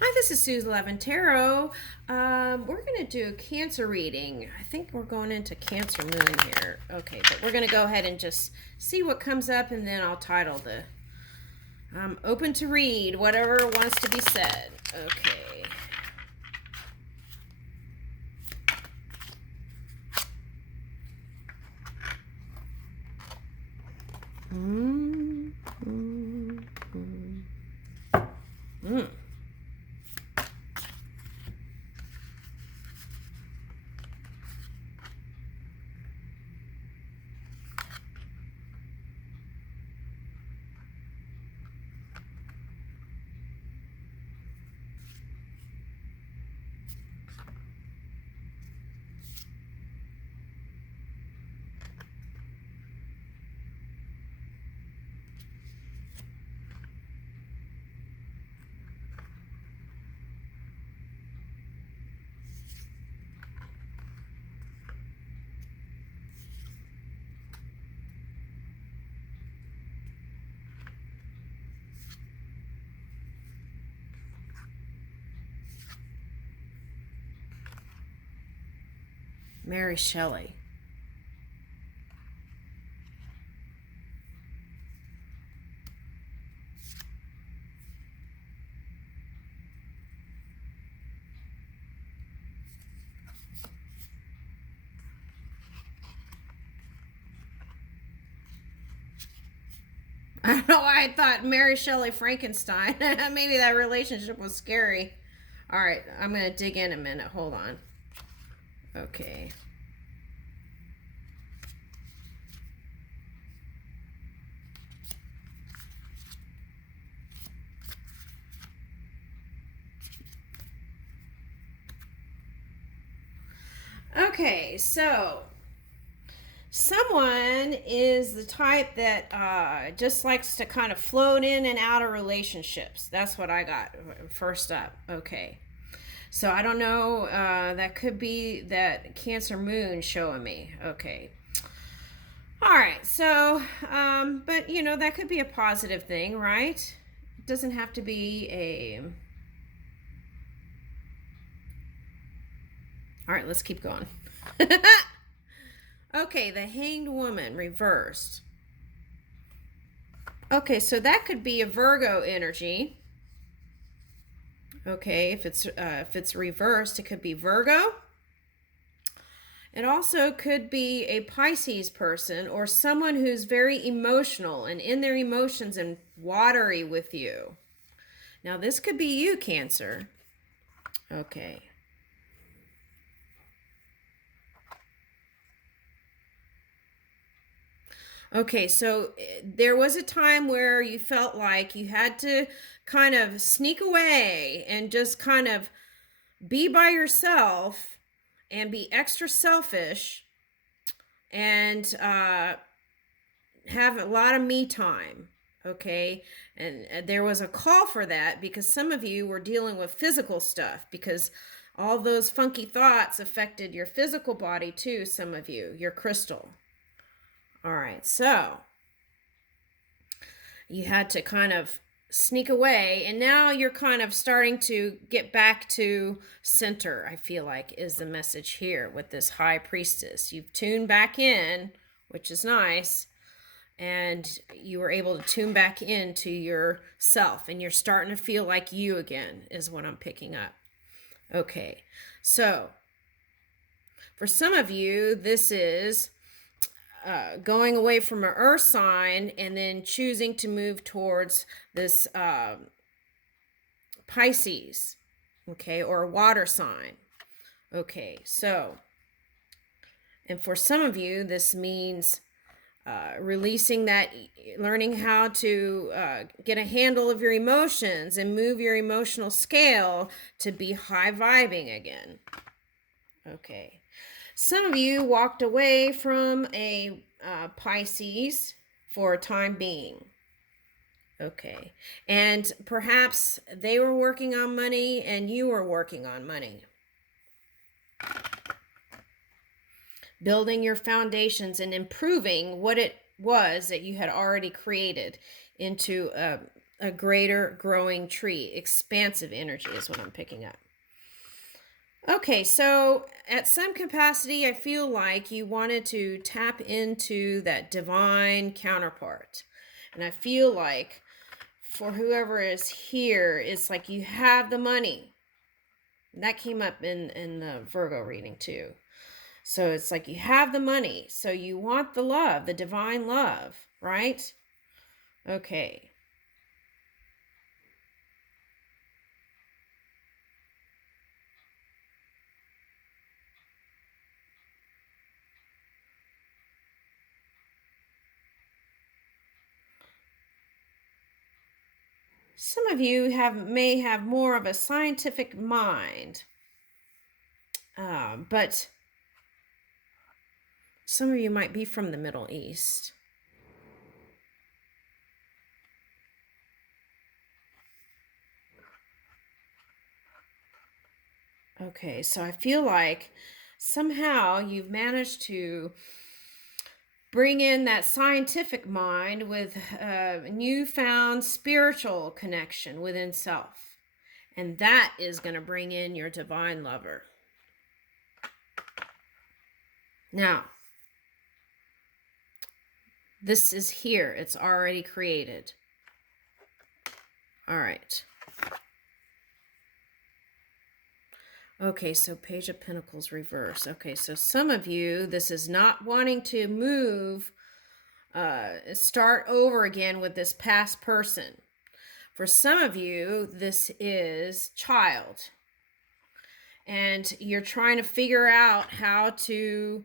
Hi, this is Suze Levin Tarot. We're going to do a Cancer reading. I think we're going into Cancer Moon here. Okay, but we're going to go ahead and just see what comes up, and then I'll title the open to read whatever wants to be said. Okay. Mm, mm, mm. Mm. Mary Shelley. I don't know why I thought Mary Shelley Frankenstein. Maybe that relationship was scary. All right, I'm going to dig in a minute. Hold on. Okay. Okay, so someone is the type that just likes to kind of float in and out of relationships. That's what I got first up. Okay. So I don't know. That could be that Cancer Moon showing me. Okay. All right. So, but that could be a positive thing, right? It doesn't have to be a. All right, let's keep going. Okay, the Hanged Woman reversed. Okay, so that could be a Virgo energy. Okay, if it's reversed, it could be Virgo. It also could be a Pisces person or someone who's very emotional and in their emotions and watery with you. Now, this could be you, Cancer. Okay. Okay, so there was a time where you felt like you had to kind of sneak away and just kind of be by yourself and be extra selfish and have a lot of me time. Okay, and there was a call for that because some of you were dealing with physical stuff because all those funky thoughts affected your physical body too. Some of you, your crystal. All right, so you had to kind of sneak away, and now you're kind of starting to get back to center. I feel like is the message here with this High Priestess. You've tuned back in, which is nice, and you were able to tune back into yourself, and you're starting to feel like you again is what I'm picking up. Okay, so for some of you, this is going away from an earth sign and then choosing to move towards this Pisces, okay, or a water sign. Okay, so, and for some of you, this means releasing that, learning how to get a handle of your emotions and move your emotional scale to be high vibing again. Okay. Some of you walked away from a Pisces for a time being. Okay. And perhaps they were working on money and you were working on money. Building your foundations and improving what it was that you had already created into a greater growing tree. Expansive energy is what I'm picking up. Okay, so at some capacity, I feel like you wanted to tap into that divine counterpart. And I feel like for whoever is here, it's like you have the money. And that came up in the Virgo reading too. So it's like you have the money. So you want the love, the divine love, right? Okay. Some of you may have more of a scientific mind, but some of you might be from the Middle East. Okay, so I feel like somehow you've managed to bring in that scientific mind with a newfound spiritual connection within self. And that is going to bring in your divine lover. Now, this is here. It's already created. All right. Okay, so Page of Pentacles reverse. Okay, so some of you, this is not wanting to move, start over again with this past person. For some of you, this is child. And you're trying to figure out how to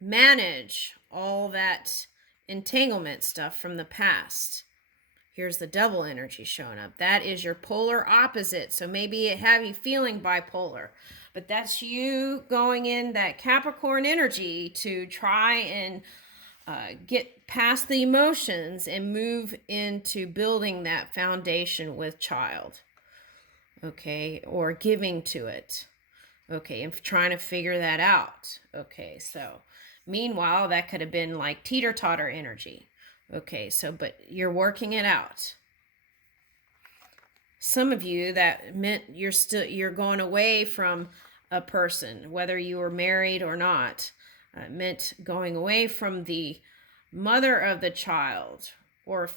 manage all that entanglement stuff from the past. Here's the double energy showing up. That is your polar opposite. So maybe it have you feeling bipolar. But that's you going in that Capricorn energy to try and get past the emotions and move into building that foundation with child. Okay, or giving to it. Okay, and trying to figure that out. Okay, so meanwhile, that could have been like teeter-totter energy. Okay, so, but you're working it out. Some of you, that meant you're going away from a person, whether you were married or not. Meant going away from the mother of the child or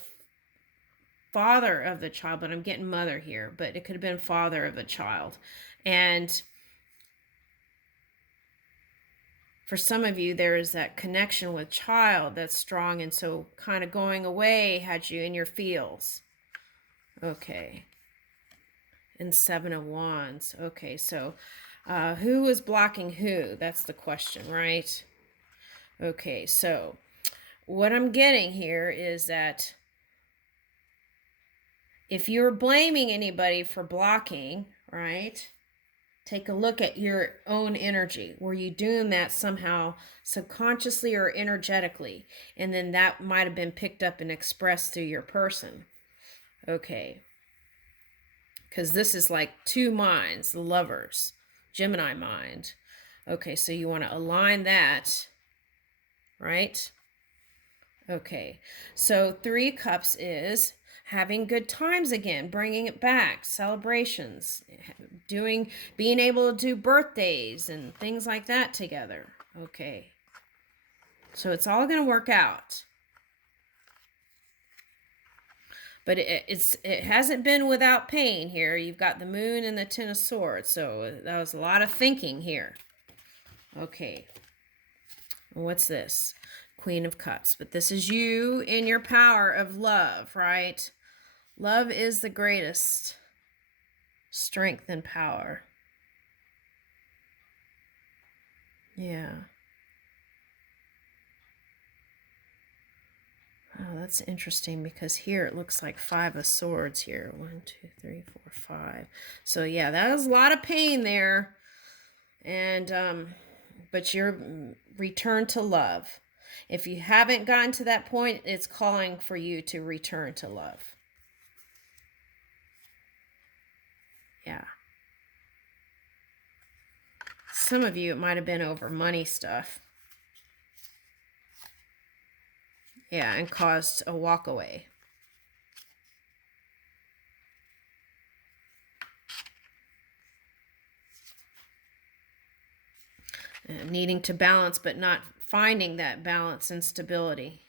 father of the child, but I'm getting mother here, but it could have been father of the child. And for some of you, there is that connection with child that's strong, and so kind of going away had you in your feels. Okay. And Seven of Wands. Okay, so who is blocking who? That's the question, right? Okay, so what I'm getting here is that if you're blaming anybody for blocking, right? Take a look at your own energy. Were you doing that somehow subconsciously or energetically? And then that might have been picked up and expressed through your person. Okay. Because this is like two minds, the lovers, Gemini mind. Okay, so you want to align that, right? Okay, so Three Cups is having good times again, bringing it back, celebrations, being able to do birthdays and things like that together. Okay, so it's all going to work out. But it hasn't been without pain here. You've got the Moon and the Ten of Swords, so that was a lot of thinking here. Okay, what's this? Queen of Cups. But this is you in your power of love, right? Love is the greatest strength and power. Yeah. Oh, that's interesting because here it looks like Five of Swords here. 1, 2, 3, 4, 5. So yeah, that was a lot of pain there. And but you're return to love. If you haven't gotten to that point, it's calling for you to return to love. Yeah. Some of you, it might have been over money stuff. Yeah, and caused a walk away. needing to balance but not finding that balance and stability.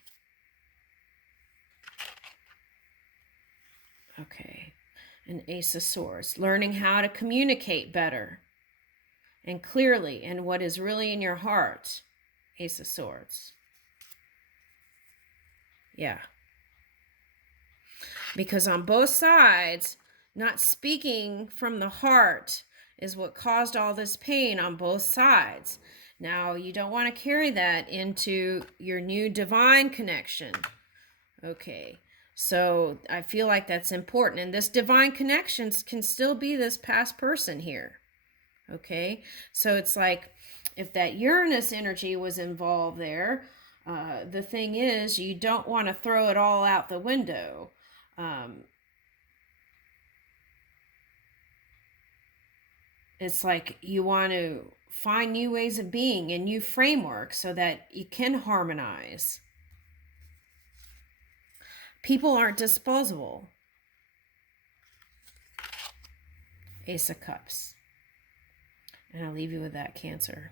Okay, an Ace of Swords, learning how to communicate better and clearly and what is really in your heart. Ace of Swords. Yeah. Because on both sides, not speaking from the heart is what caused all this pain on both sides. Now, you don't want to carry that into your new divine connection. Okay, so I feel like that's important. And this divine connections can still be this past person here. Okay, so it's like if that Uranus energy was involved there, the thing is, you don't want to throw it all out the window. It's like you want to find new ways of being and new frameworks so that you can harmonize. People aren't disposable. Ace of Cups. And I'll leave you with that, Cancer.